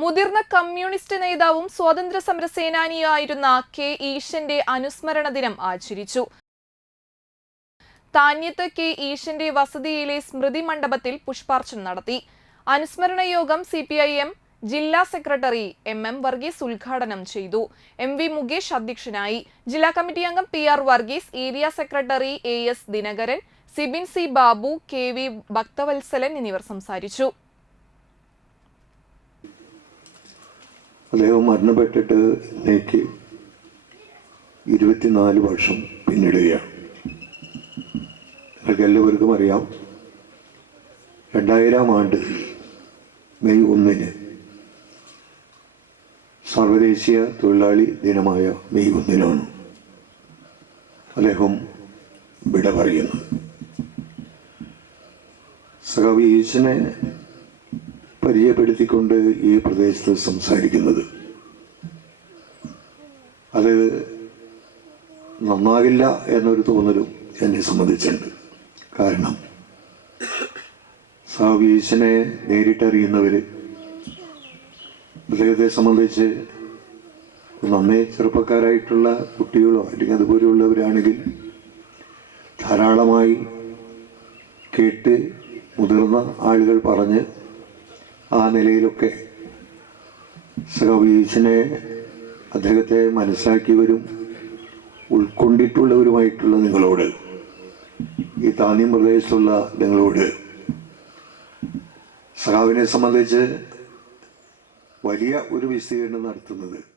മുതിർന്ന കമ്മ്യൂണിസ്റ്റ് നേതാവും സ്വാതന്ത്ര്യ സമര സേനാനിയായിരുന്ന കെ ഈശന്റെ അനുസ്മരണ ദിനം ആചരിച്ചു. താന്യത്ത് കെ ഈശന്റെ വസതിയിലെ സ്മൃതി മണ്ഡപത്തിൽ പുഷ്പാർച്ചന നടത്തി. അനുസ്മരണ യോഗം സി പി ഐ എം ജില്ലാ സെക്രട്ടറി എം എം വർഗീസ് ഉദ്ഘാടനം ചെയ്തു. എം വി മുകേഷ് അധ്യക്ഷനായി. ജില്ലാ കമ്മിറ്റി അംഗം P R Varghese area secretary A S Dinakaran Sibin C Babu K V Bhakthavatsalan എന്നിവർ സംസാരിച്ചു. അദ്ദേഹം മരണപ്പെട്ടിട്ട് ഇന്നേക്ക് ഇരുപത്തിനാല് വർഷം പിന്നിടുകയാണ്. നിങ്ങൾക്ക് എല്ലാവർക്കും അറിയാം. രണ്ടായിരം ആണ്ട് മെയ് ഒന്നിന് സർവദേശീയ തൊഴിലാളി ദിനമായ മെയ് ഒന്നിനാണ് അദ്ദേഹം വിട പറയുന്നത്. സഹവീശനെ പരിചയപ്പെടുത്തിക്കൊണ്ട് ഈ പ്രദേശത്ത് സംസാരിക്കുന്നത്. അത് നന്നാകില്ല എന്നൊരു തോന്നലും എന്നെ സംബന്ധിച്ചുണ്ട് കാരണം സാവീശനെ നേരിട്ടറിയുന്നവര് അദ്ദേഹത്തെ സംബന്ധിച്ച് നന്നേ ചെറുപ്പക്കാരായിട്ടുള്ള കുട്ടികളോ അല്ലെങ്കിൽ അതുപോലെയുള്ളവരാണെങ്കിൽ ധാരാളമായി കേട്ട് മുതിർന്ന ആളുകൾ പറഞ്ഞ് ആ നിലയിലൊക്കെ സഹവീശനെ അദ്ദേഹത്തെ മനസ്സിലാക്കിയവരും ഉൾക്കൊണ്ടിട്ടുള്ളവരുമായിട്ടുള്ള നിങ്ങളോട് ഈ താന്യം പ്രദേശത്തുള്ള നിങ്ങളോട്. സഖാവിനെ സംബന്ധിച്ച് വലിയ ഒരു വിസ്തീർണം നടത്തുന്നത്